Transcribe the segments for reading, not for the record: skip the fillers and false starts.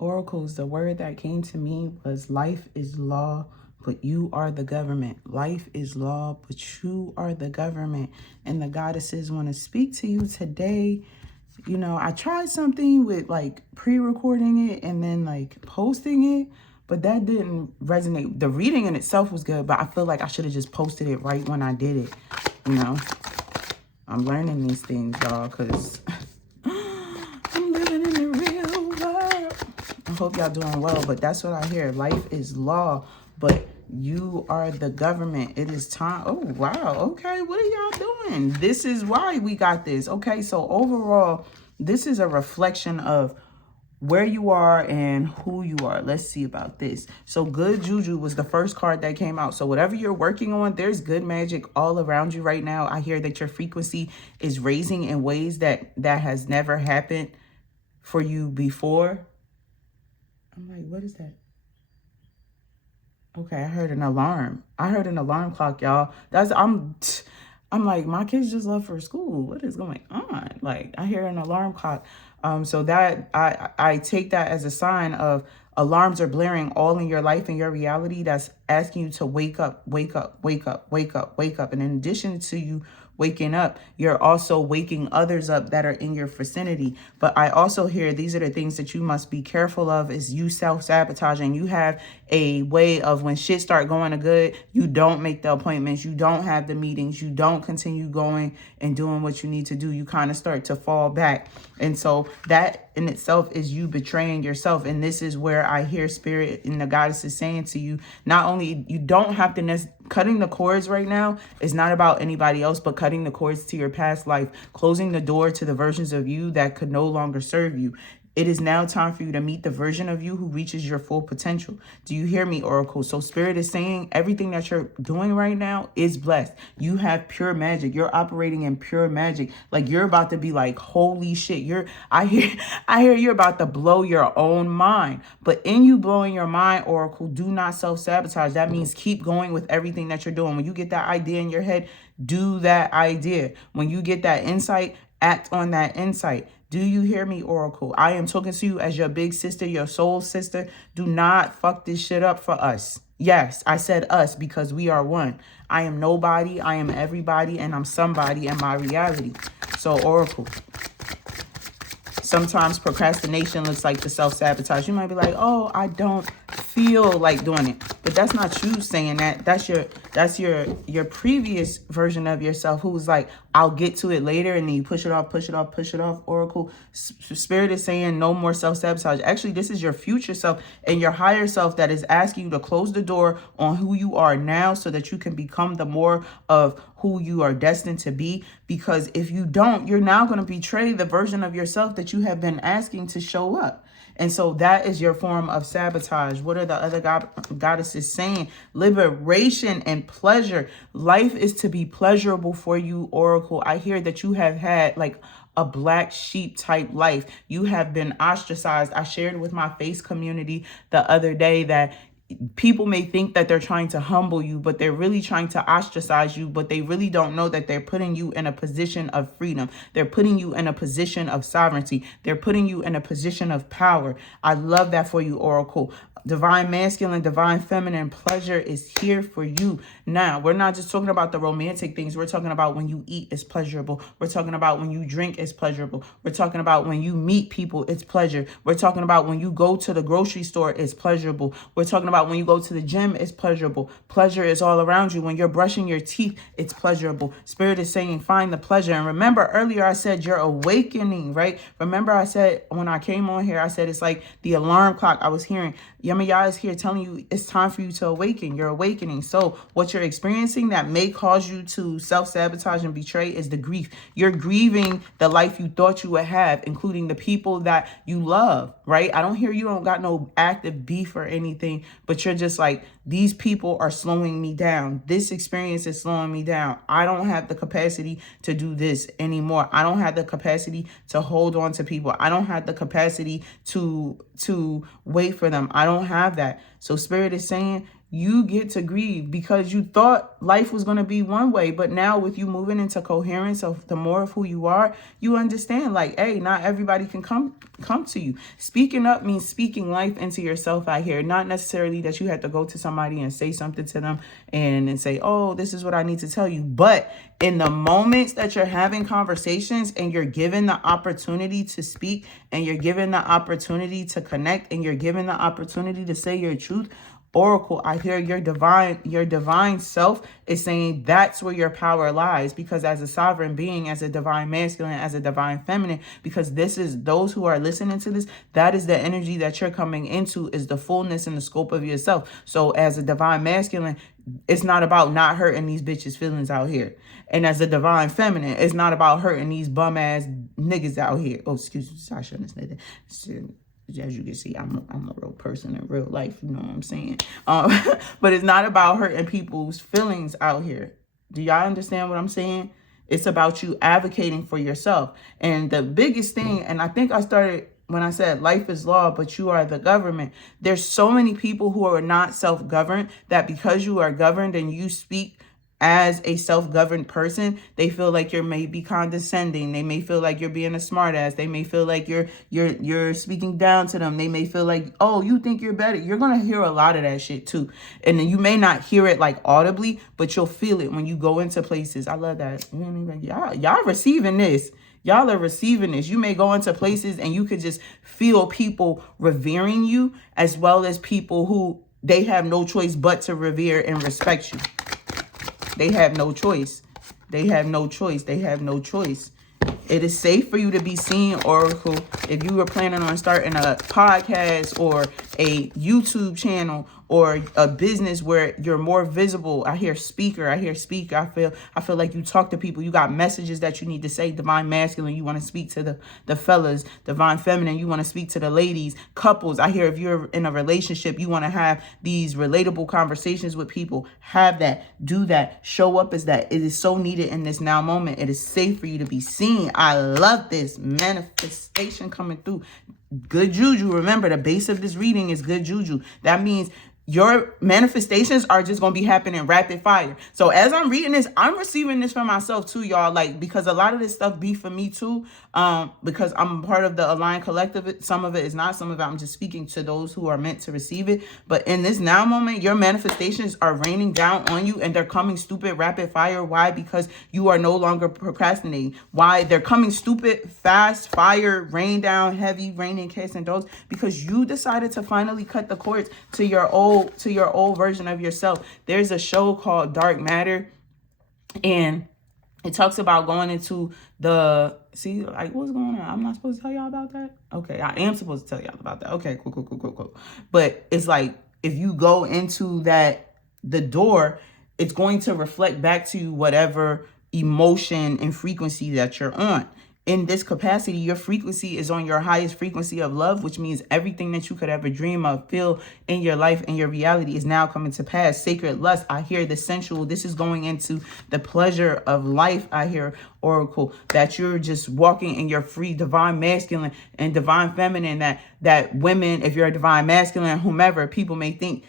Oracles, the word that came to me was life is law, but you are the government. Life is law, but you are the government. And the goddesses want to speak to you today. You know, I tried something with like pre-recording it and then like posting it, but that didn't resonate. The reading in itself was good, but I feel like I should have just posted it right when I did it. You know, I'm learning these things, y'all, because I'm living in the real world. I hope y'all doing well, but that's what I hear. Life is law, but you are the government. It is time. Oh, wow. Okay, what are y'all doing? This is why we got this. Okay, so overall, this is a reflection of where you are and who you are. Let's see about this. So good juju was the first card that came out. So whatever you're working on, there's good magic all around you right now. I hear that your frequency is raising in ways that has never happened for you before. I'm like, what is that? Okay, I heard an alarm. I heard an alarm clock, y'all. I'm like, my kids just left for school. What is going on? Like, I hear an alarm clock. So that I take that as a sign of alarms are blaring all in your life and your reality. That's asking you to wake up, wake up, wake up, wake up, wake up. And in addition to you waking up, you're also waking others up that are in your vicinity. But I also hear these are the things that you must be careful of is you self-sabotaging. You have a way of when shit start going to good, you don't make the appointments, you don't have the meetings, you don't continue going and doing what you need to do. You kind of start to fall back. And so that in itself is you betraying yourself. And this is where I hear spirit and the goddess is saying to you, not only you don't have to cutting the cords right now is not about anybody else, but cutting the cords to your past life, closing the door to the versions of you that could no longer serve you. It is now time for you to meet the version of you who reaches your full potential. Do you hear me, Oracle? So Spirit is saying everything that you're doing right now is blessed. You have pure magic. You're operating in pure magic. Like you're about to be like, holy shit. I hear you're about to blow your own mind. But in you blowing your mind, Oracle, do not self-sabotage. That means keep going with everything that you're doing. When you get that idea in your head, do that idea. When you get that insight, act on that insight. Do you hear me, Oracle? I am talking to you as your big sister, your soul sister. Do not fuck this shit up for us. Yes, I said us because we are one. I am nobody, I am everybody, and I'm somebody in my reality. So, Oracle, sometimes procrastination looks like the self-sabotage. You might be like, oh, I don't feel like doing it. But that's not you saying that. That's your previous version of yourself who was like, I'll get to it later. And then you push it off, push it off, push it off. Oracle, Spirit is saying no more self-sabotage. Actually, this is your future self and your higher self that is asking you to close the door on who you are now so that you can become the more of who you are destined to be. Because if you don't, you're now going to betray the version of yourself that you have been asking to show up. And so that is your form of sabotage. What are the other goddesses saying? Liberation and pleasure. Life is to be pleasurable for you, Oracle. I hear that you have had like a black sheep type life. You have been ostracized. I shared with my face community the other day that people may think that they're trying to humble you, but they're really trying to ostracize you, but they really don't know that they're putting you in a position of freedom. They're putting you in a position of sovereignty. They're putting you in a position of power. I love that for you, Oracle. Divine masculine, divine feminine pleasure is here for you. Now, we're not just talking about the romantic things. We're talking about when you eat, it's pleasurable. We're talking about when you drink, it's pleasurable. We're talking about when you meet people, it's pleasure. We're talking about when you go to the grocery store, it's pleasurable. We're talking about when you go to the gym, it's pleasurable. Pleasure is all around you. When you're brushing your teeth, it's pleasurable. Spirit is saying, find the pleasure. And remember, earlier I said you're awakening, right? Remember I said when I came on here, I said it's like the alarm clock. I was hearing Yamaya is here telling you it's time for you to awaken. You're awakening. So what you're experiencing that may cause you to self-sabotage and betray is the grief. You're grieving the life you thought you would have, including the people that you love, right? I don't hear you don't got no active beef or anything, but you're just like, these people are slowing me down. This experience is slowing me down. I don't have the capacity to do this anymore. I don't have the capacity to hold on to people. I don't have the capacity to wait for them. I don't have that. So Spirit is saying You get to grieve because you thought life was going to be one way. But now with you moving into coherence of the more of who you are, you understand like, hey, not everybody can come to you. Speaking up means speaking life into yourself out here. Not necessarily that you have to go to somebody and say something to them and say, oh, this is what I need to tell you. But in the moments that you're having conversations and you're given the opportunity to speak and you're given the opportunity to connect and you're given the opportunity to say your truth, Oracle, I hear your divine self is saying that's where your power lies, because as a sovereign being, as a divine masculine, as a divine feminine, because this is those who are listening to this, that is the energy that you're coming into, is the fullness and the scope of yourself. So as a divine masculine, it's not about not hurting these bitches' feelings out here. And as a divine feminine, it's not about hurting these bum ass niggas out here. Oh, excuse me, I shouldn't have said that. As you can see, I'm a real person in real life. You know what I'm saying? But it's not about hurting people's feelings out here. Do y'all understand what I'm saying? It's about you advocating for yourself. And the biggest thing, and I think I started when I said life is law, but you are the government. There's so many people who are not self-governed that because you are governed and you speak as a self-governed person, they feel like you're maybe condescending. They may feel like you're being a smartass. They may feel like you're speaking down to them. They may feel like, oh, you think you're better. You're gonna hear a lot of that shit too, and then you may not hear it like audibly, but you'll feel it when you go into places. I love that. Y'all receiving this. Y'all are receiving this. You may go into places and you could just feel people revering you, as well as people who they have no choice but to revere and respect you. They have no choice. They have no choice. They have no choice. It is safe for you to be seen, Oracle. If you were planning on starting a podcast or a YouTube channel or a business where you're more visible, I hear speaker. I feel like you talk to people. You got messages that you need to say. Divine masculine, you want to speak to the fellas. Divine feminine, you want to speak to the ladies. Couples, I hear if you're in a relationship, you want to have these relatable conversations with people. Have that. Do that. Show up as that. It is so needed in this now moment. It is safe for you to be seen. I love this manifestation coming through. Good juju. Remember, the base of this reading is good juju. That means your manifestations are just going to be happening rapid fire. So as I'm reading this, I'm receiving this for myself too, y'all. Like, because a lot of this stuff be for me too. Because I'm part of the Aligned Collective. Some of it is not. Some of it I'm just speaking to those who are meant to receive it. But in this now moment, your manifestations are raining down on you and they're coming stupid rapid fire. Why? Because you are no longer procrastinating. Why? They're coming stupid, fast, fire, rain down, heavy, raining, cats and dogs. Because you decided to finally cut the cords to your old version of yourself. There's a show called Dark Matter, and it talks about going into like, what's going on? I'm not supposed to tell y'all about that? Okay, I am supposed to tell y'all about that. Okay, cool. But it's like, if you go into the door, it's going to reflect back to you whatever emotion and frequency that you're on. In this capacity, your frequency is on your highest frequency of love, which means everything that you could ever dream of, feel in your life and your reality is now coming to pass. Sacred lust, I hear the sensual. This is going into the pleasure of life. I hear, Oracle, that you're just walking in your free divine masculine and divine feminine, that women, if you're a divine masculine, whomever, people may think,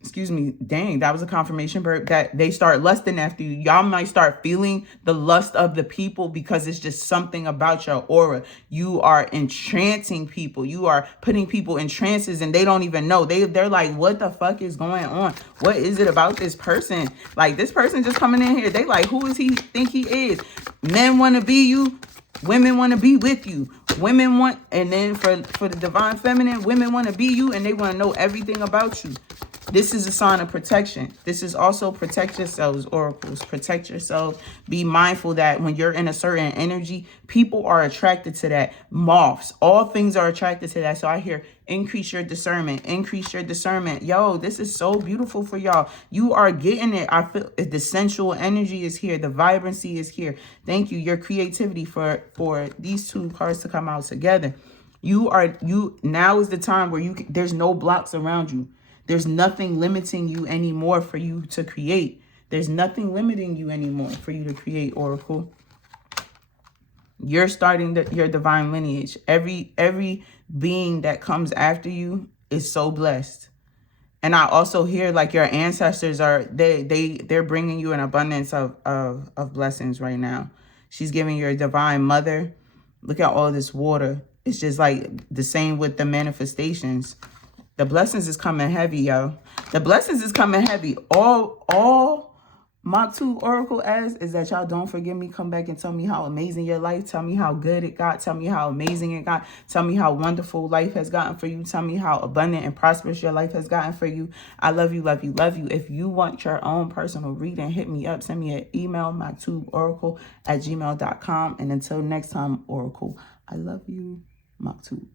excuse me, dang, that was a confirmation burp, that they start lusting after you. Y'all might start feeling the lust of the people because it's just something about your aura. You are entrancing people. You are putting people in trances and they don't even know. They're like, what the fuck is going on? What is it about this person? Like, this person just coming in here. They like, who is he think he is? Men want to be you. Women want to be with you. Women want, and then for the divine feminine, women want to be you and they want to know everything about you. This is a sign of protection. This is also protect yourselves, oracles. Protect yourselves. Be mindful that when you're in a certain energy, people are attracted to that. Moths, all things are attracted to that. So I hear increase your discernment. Increase your discernment. Yo, this is so beautiful for y'all. You are getting it. I feel the sensual energy is here. The vibrancy is here. Thank you. Your creativity for these two cards to come out together. Now is the time where there's no blocks around you. There's nothing limiting you anymore for you to create. There's nothing limiting you anymore for you to create, Oracle. You're starting your divine lineage. Every being that comes after you is so blessed. And I also hear like your ancestors are, they're bringing you an abundance of blessings right now. She's giving your divine mother. Look at all this water. It's just like the same with the manifestations. The blessings is coming heavy, yo. The blessings is coming heavy. All Maktub Oracle as is that y'all don't forget me. Come back and tell me how amazing your life. Tell me how good it got. Tell me how amazing it got. Tell me how wonderful life has gotten for you. Tell me how abundant and prosperous your life has gotten for you. I love you, love you, love you. If you want your own personal reading, hit me up. Send me an email, maktuboracle@gmail.com. And until next time, Oracle, I love you, Maktub.